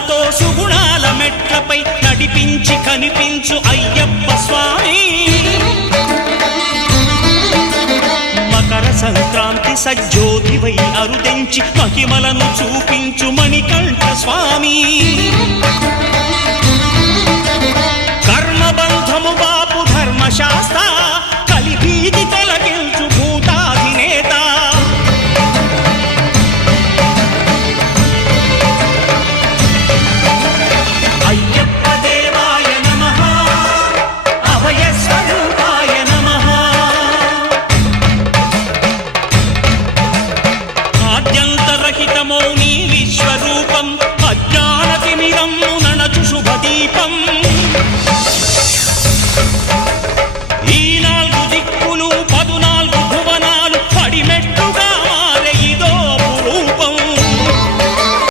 సుగుణాలతో సుగుణాల మెట్లపై నడిపించి కనిపించు అయ్యప్ప స్వామి మకర సంక్రాంతి సజ్జోతివై అరుదెంచి మహిమలను చూపించు మణికంఠ స్వామి